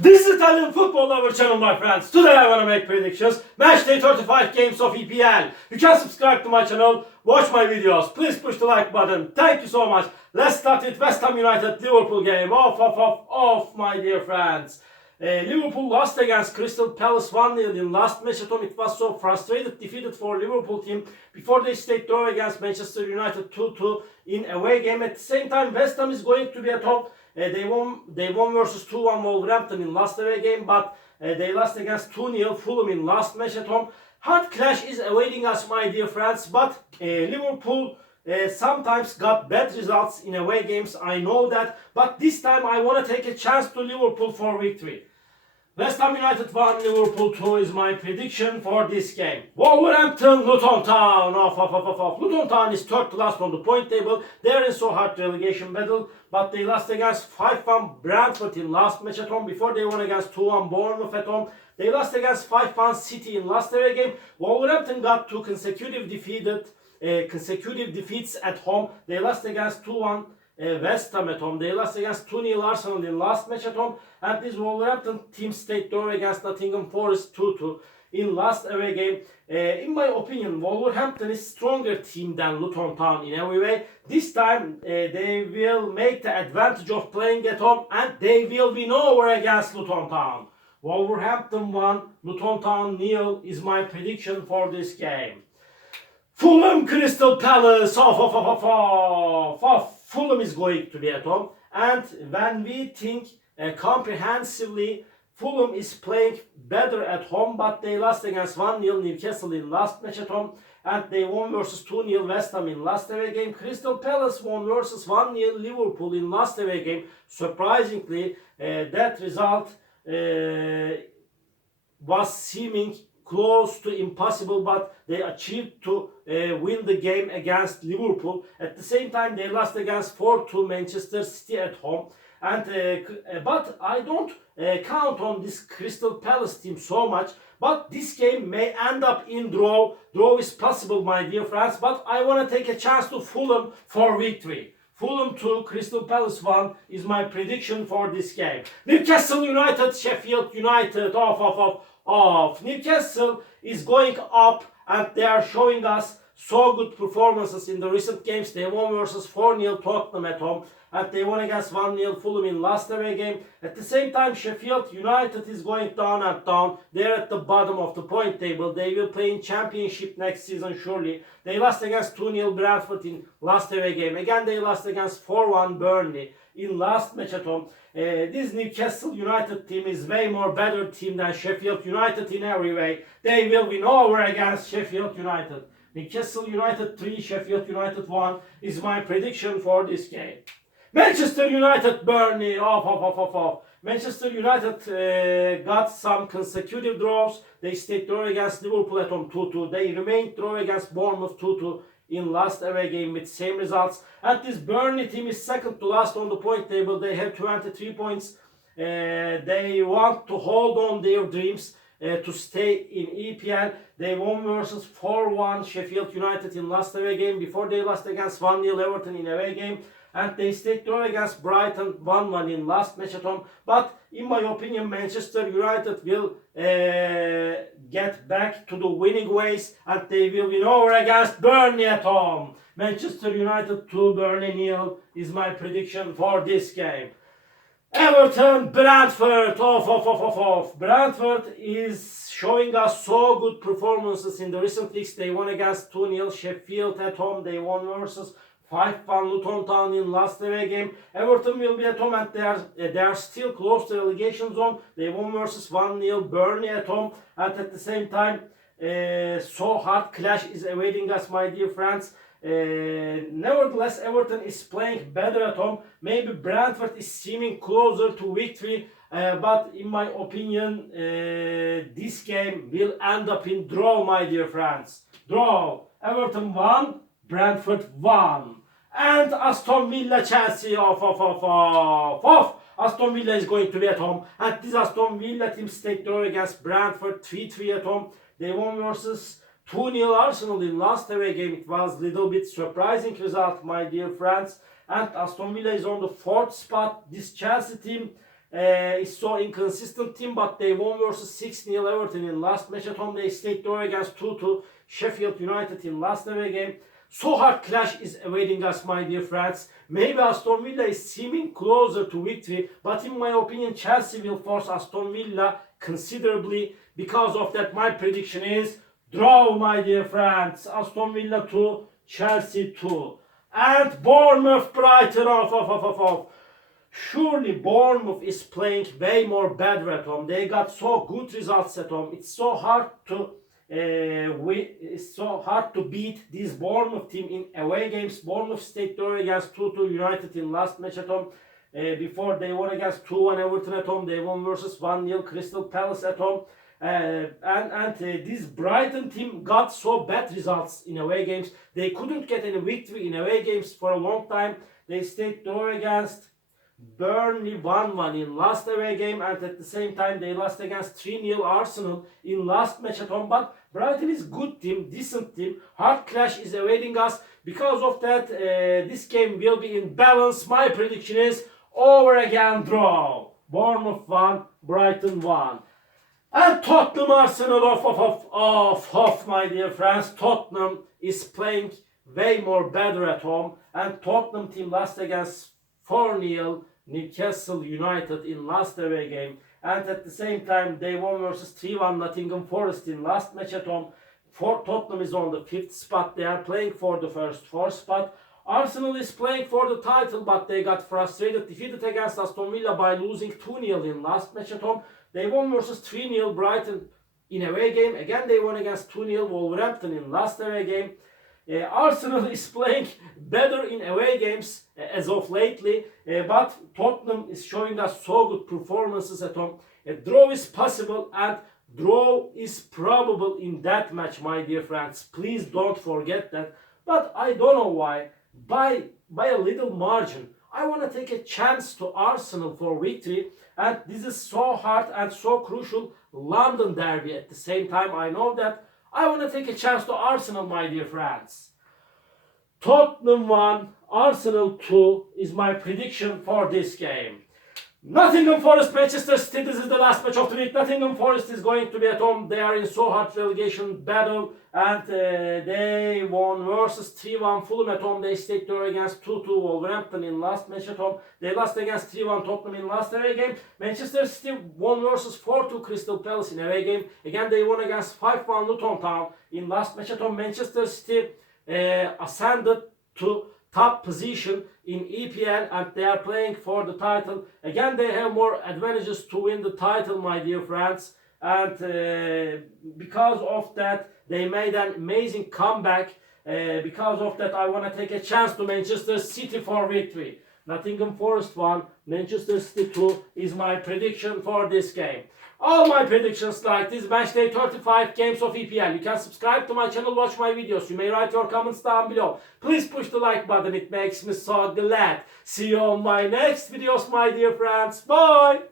This is Italian football lover channel, my friends. Today I want to make predictions. Match day 35 games of EPL. You can subscribe to my channel, watch my videos. Please push the like button. Thank you so much. Let's start with West Ham United Liverpool game. Off, my dear friends. Liverpool lost against Crystal Palace 1-0 in last match at home. It was so frustrated, defeated for Liverpool team before they stayed draw against Manchester United 2-2 in away game. At the same time, West Ham is going to be at home. They won versus 2-1 Wolverhampton in last away game, but they lost against 2-0 Fulham in last match at home. Hard clash is awaiting us, my dear friends, but Liverpool sometimes got bad results in away games, I know that, but this time I want to take a chance to Liverpool for victory. West Ham United 1, Liverpool 2 is my prediction for this game. Wolverhampton, Luton Town. Luton Town is third to last on the point table. They are in so hard relegation battle, but they lost against 5-1 Brentford in last match at home. Before they won against 2-1 Bournemouth at home. They lost against 5-1 City in last away game. Wolverhampton got two consecutive defeats at home. They lost against 2-1 West Ham at home. They lost against 2-0 Arsenal in last match at home. And this Wolverhampton team stayed draw against Nottingham Forest 2-2 in last away game. In my opinion, Wolverhampton is stronger team than Luton Town in every way. This time they will make the advantage of playing at home and they will win over against Luton Town. Wolverhampton 1, Luton Town 0 is my prediction for this game. Fulham Crystal Palace. Fulham is going to be at home, and when we think comprehensively, Fulham is playing better at home, but they lost against 1-0 Newcastle in last match at home, and they won versus 2-0 West Ham in last away game. Crystal Palace won versus 1-0 Liverpool in last away game. Surprisingly, that result was seeming close to impossible, but they achieved to win the game against Liverpool. At the same time, they lost against 4-2 Manchester City at home. And but I don't count on this Crystal Palace team so much. But this game may end up in draw. Draw is possible, my dear friends. But I want to take a chance to Fulham for victory. Fulham 2, Crystal Palace 1 is my prediction for this game. Newcastle United, Sheffield United. Newcastle is going up and they are showing us so good performances in the recent games. They won versus 4-0 Tottenham at home and they won against 1-0 Fulham in last away game. At the same time, Sheffield United is going down and down. They're at the bottom of the point table. They will play in Championship next season surely. They lost against 2-0 Brentford in last away game. Again, they lost against 4-1 Burnley in last match at home. This Newcastle United team is way more better team than Sheffield United in every way. They will win over against Sheffield United. Newcastle United 3, Sheffield United 1 is my prediction for this game. Manchester United Burnley. Manchester United got some consecutive draws. They stayed draw against Liverpool at home 2-2. They remained draw against Bournemouth 2-2 in last away game with same results. And this Burnley team is second to last on the point table. They have 23 points. They want to hold on their dreams to stay in EPL. They won versus 4-1 Sheffield United in last away game. Before they lost against 1-0 Everton in away game. And they stayed draw against Brighton 1-1 in last match at home. But in my opinion, Manchester United will get back to the winning ways and they will win over against Burnley at home. Manchester United 2, Burnley 0 is my prediction for this game. Everton Brentford. Brentford is showing us so good performances in the recent weeks. They won against 2-0 Sheffield at home. They won versus 5-1 Luton Town in last away game. Everton will be at home and they are still close to relegation zone. They won versus 1-0 Burnley at home. And at the same time, so hard clash is awaiting us, my dear friends. Nevertheless, Everton is playing better at home. Maybe Brentford is seeming closer to victory. But in my opinion, this game will end up in draw, my dear friends. Draw. Everton 1, Brentford 1. And Aston Villa Chelsea. Aston Villa is going to be at home. And this Aston Villa team stayed draw against Brentford 3-3 at home. They won versus 2-0 Arsenal in last away game. It was a little bit surprising result, my dear friends. And Aston Villa is on the 4th spot. This Chelsea team is so inconsistent team, but they won versus 6-0 Everton in last match at home. They stayed draw against 2-2 Sheffield United in last away game. So hard clash is awaiting us, my dear friends. Maybe Aston Villa is seeming closer to victory, but in my opinion, Chelsea will force Aston Villa considerably. Because of that, my prediction is draw, my dear friends. Aston Villa 2, Chelsea 2. And Bournemouth Brighton off. Surely Bournemouth is playing way more better at home. They got so good results at home. It's so hard to beat this Bournemouth team in away games. Bournemouth stayed draw against 2-2 United in last match at home. Before they won against 2-1 Everton at home. They won versus 1-0 Crystal Palace at home. This Brighton team got so bad results in away games. They couldn't get any victory in away games for a long time. They stayed draw against Burnley 1-1 in last away game, and at the same time they lost against 3-0 Arsenal in last match at home. But Brighton is good team, decent team. Hard clash is awaiting us. Because of that, this game will be in balance. My prediction is over again draw. Bournemouth 1, Brighton 1. And Tottenham Arsenal off, my dear friends. Tottenham is playing way more better at home, and Tottenham team lost against 4-0 Newcastle United in last away game, and at the same time they won versus 3-1 Nottingham Forest in last match at home. Tottenham is on the 5th spot. They are playing for the first 4 spot. Arsenal is playing for the title, but they got frustrated, defeated against Aston Villa by losing 2-0 in last match at home. They won versus 3-0 Brighton in away game. Again, they won against 2-0 Wolverhampton in last away game. Arsenal is playing better in away games as of lately, but Tottenham is showing us so good performances at home. A draw is possible, and draw is probable in that match, my dear friends. Please don't forget that. But I don't know why. By a little margin, I want to take a chance to Arsenal for victory, and this is so hard and so crucial London derby at the same time. I know that. I want to take a chance to Arsenal, my dear friends. Tottenham 1, Arsenal 2 is my prediction for this game. Nottingham Forest, Manchester City, this is the last match of the week. Nottingham Forest is going to be at home. They are in so hard relegation battle, and they won versus 3-1 Fulham at home. They stayed draw against 2-2 Wolverhampton in last match at home. They lost against 3-1 Tottenham in last away game. Manchester City won versus 4-2 Crystal Palace in away game. Again, they won against 5-1 Luton Town in last match at home. Manchester City ascended to top position in EPL, and they are playing for the title. Again, they have more advantages to win the title, my dear friends, and because of that they made an amazing comeback. Because of that, I want to take a chance to Manchester City for victory. Nottingham Forest 1, Manchester City 2 is my prediction for this game. All my predictions like this match day 35 games of EPL. You can subscribe to my channel, watch my videos. You may write your comments down below. Please push the like button, it makes me so glad. See you on my next videos, my dear friends. Bye!